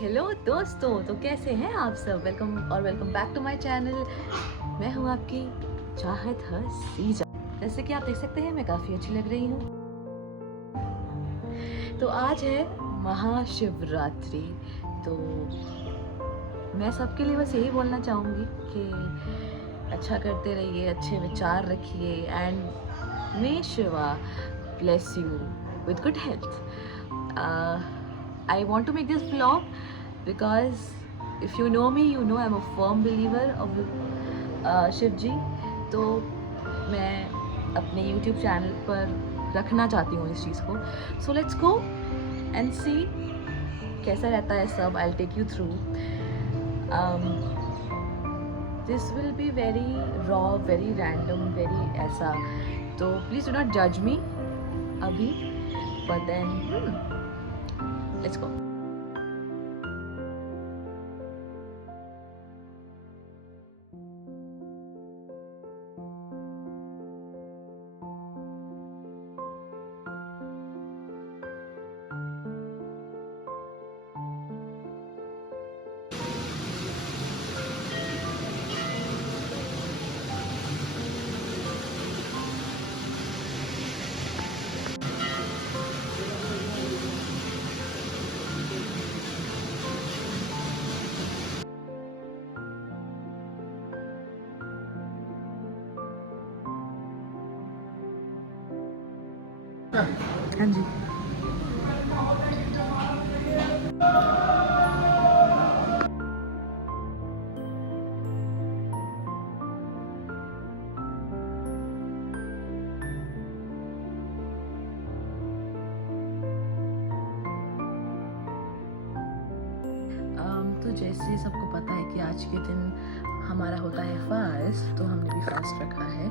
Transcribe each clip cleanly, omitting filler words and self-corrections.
Hello दोस्तों, तो कैसे हैं आप सब। Welcome back to my channel. मैं हूं आपकी चाहत हसीजा। जैसे कि आप देख सकते हैं मैं काफ़ी अच्छी लग रही हूं। तो आज है महाशिवरात्रि। तो मैं सबके लिए बस यही बोलना चाहूँगी कि अच्छा करते रहिए, अच्छे विचार रखिए and may Shiva bless you with good health. I want to make this vlog because if you know me, you know I'm a firm believer of Shiva ji. तो मैं अपने YouTube चैनल पर रखना चाहती हूँ इस चीज़ को। So let's go and see कैसा रहता है सब। I'll take you through. This will be very raw, very random, very ऐसा। तो please do not judge me अभी, but then let's go. हाँ जी। तो जैसे सबको पता है कि आज के दिन हमारा होता है फास्ट, तो हमने भी फास्ट रखा है।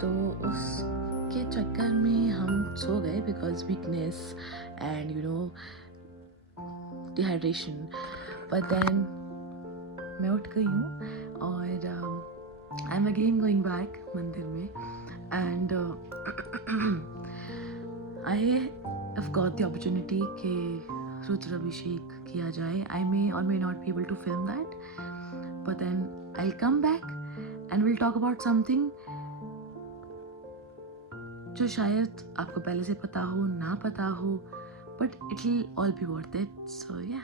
तो उसके चक्कर में हम सो गए because weakness and dehydration. But then मैं उठ गई हूँ और I am again going back मंदिर में and I have got the opportunity कि रुद्र अभिषेक किया जाए। आई मे और may not be able to film that, but then I will come back and will talk about something जो शायद आपको पहले से पता हो ना पता हो, but it will all be worth it. So yeah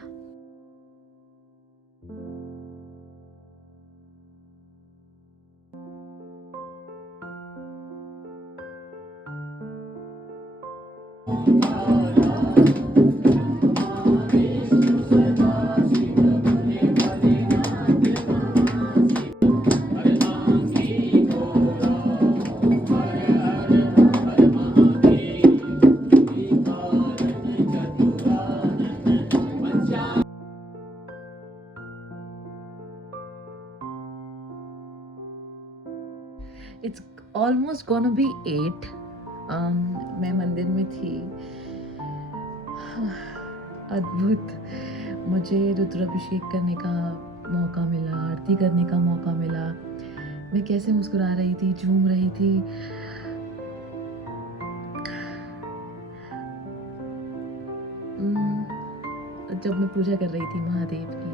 it's almost gonna be 8। मैं मंदिर में थी। अद्भुत, मुझे रुद्राभिषेक करने का मौका मिला, आरती करने का मौका मिला। मैं कैसे मुस्कुरा रही थी, झूम रही थी। जब मैं पूजा कर रही थी महादेव की,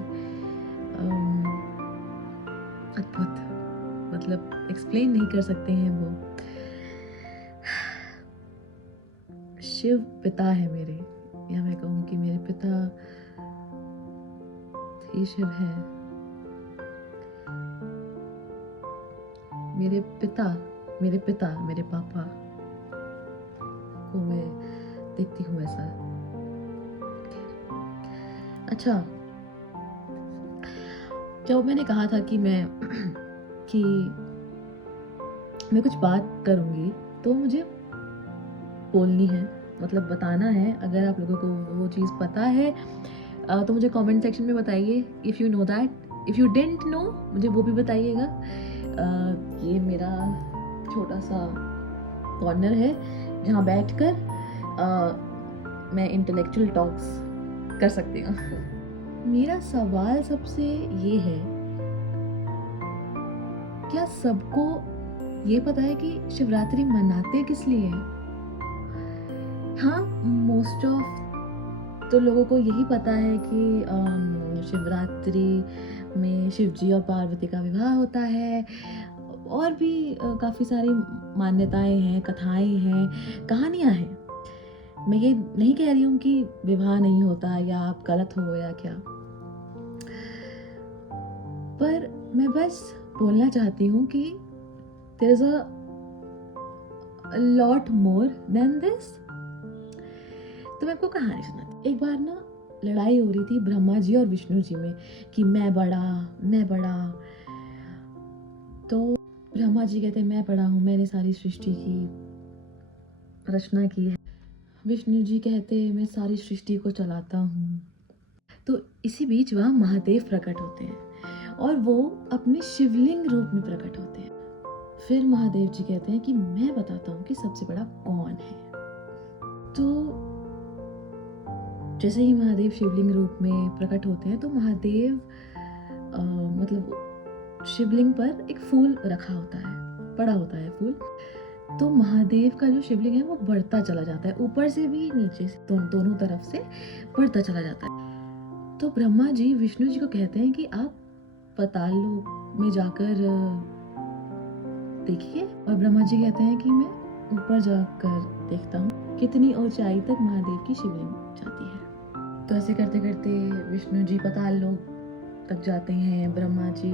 अद्भुत, मतलब एक्सप्लेन नहीं कर सकते हैं वो। शिव पिता है मेरे, या मैं कहूँ कि मेरे पिता ही शिव है। मेरे पिता मेरे पापा को मैं देखती हूँ ऐसा। अच्छा, जब मैंने कहा था कि मैं कुछ बात करूँगी, तो मुझे बोलनी है, मतलब बताना है। अगर आप लोगों को वो चीज़ पता है तो मुझे कमेंट सेक्शन में बताइए। If you know that, if you didn't know, मुझे वो भी बताइएगा। ये मेरा छोटा सा कॉर्नर है जहाँ बैठकर मैं इंटेलेक्चुअल टॉक्स कर सकती हूँ। मेरा सवाल सबसे ये है, क्या सबको ये पता है कि शिवरात्रि मनाते किस लिए हैं? हाँ, मोस्ट ऑफ तो लोगों को यही पता है कि शिवरात्रि में शिव जी और पार्वती का विवाह होता है। और भी काफ़ी सारी मान्यताएं हैं, कथाएं हैं, कहानियां हैं। मैं ये नहीं कह रही हूँ कि विवाह नहीं होता या आप गलत हो या क्या, पर मैं बस बोलना चाहती हूँ कि there is a lot more than this. तो मैं आपको कहानी सुनाती। एक बार ना लड़ाई हो रही थी ब्रह्मा जी और विष्णु जी में कि मैं बड़ा। तो ब्रह्मा जी कहते मैं बड़ा हूँ, मैंने सारी सृष्टि की रचना की है। विष्णु जी कहते मैं सारी सृष्टि को चलाता हूँ। तो इसी बीच वहाँ महादेव प्रकट होते हैं और वो अपने शिवलिंग रूप में प्रकट होते हैं। फिर महादेव जी कहते हैं कि मैं बताता हूँ कि सबसे बड़ा कौन है। तो जैसे ही महादेव शिवलिंग रूप में प्रकट होते हैं तो महादेव मतलब शिवलिंग पर एक फूल रखा होता है, पड़ा होता है फूल। तो महादेव का जो शिवलिंग है वो बढ़ता चला जाता है, ऊपर से भी नीचे से, दोनों तरफ से बढ़ता चला जाता है। तो ब्रह्मा जी विष्णु जी को कहते हैं कि आप पाताल लोक में जाकर देखिए। और ब्रह्मा जी कहते हैं कि मैं ऊपर जाकर देखता हूँ कितनी ऊंचाई तक महादेव की शिवलिंग जाती है। तो ऐसे करते करते विष्णु जी पाताल लोक तक जाते हैं, ब्रह्मा जी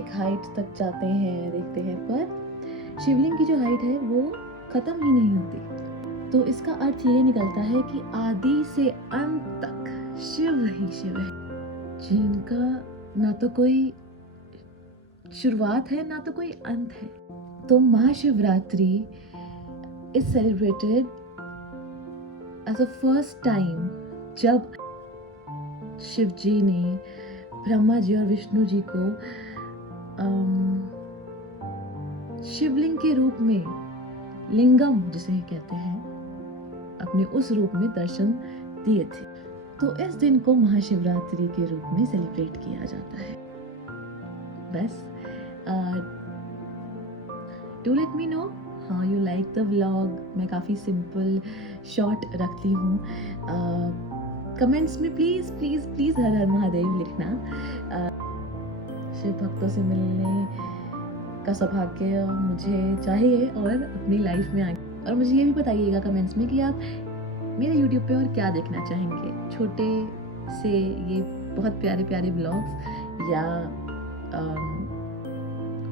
एक हाइट तक जाते हैं, देखते हैं, पर शिवलिंग की जो हाइट है वो खत्म ही नहीं होती। तो इसका अर्थ ये निकलता है कि आदि से अंत तक शिव ही शिव है, जिनका ना तो कोई शुरुआत है ना तो कोई अंत है। तो Mahashivratri is celebrated as a first time जब शिव जी ने ब्रह्मा जी और विष्णु जी को शिवलिंग के रूप में, लिंगम जिसे कहते हैं, अपने उस रूप में दर्शन दिए थे। तो इस दिन को महाशिवरात्रि के रूप में सेलिब्रेट किया जाता है। बस do let me know how you like the vlog. मैं काफ़ी सिंपल शॉर्ट रखती हूँ। कमेंट्स में प्लीज़ प्लीज़ प्लीज़ हर हर महादेव लिखना। शिव भक्तों से मिलने का सौभाग्य मुझे चाहिए और अपनी लाइफ में आए। और मुझे ये भी बताइएगा कमेंट्स में कि आप मेरे YouTube पे और क्या देखना चाहेंगे, छोटे से ये बहुत प्यारे प्यारे व्लॉग्स या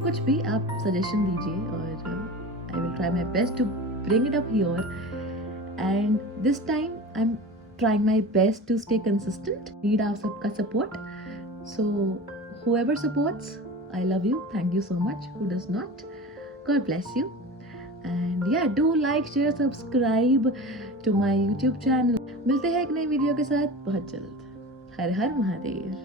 कुछ भी आप सजेशन दीजिए और I will try my best to bring it up here. And this time I am trying my best to stay consistent. Need आप सबका support. So whoever supports, I love you. Thank you so much. Who does not, God bless you. And yeah, do like, share, subscribe to my YouTube channel. मिलते हैं एक नई video के साथ बहुत जल्द। हर हर महादेव।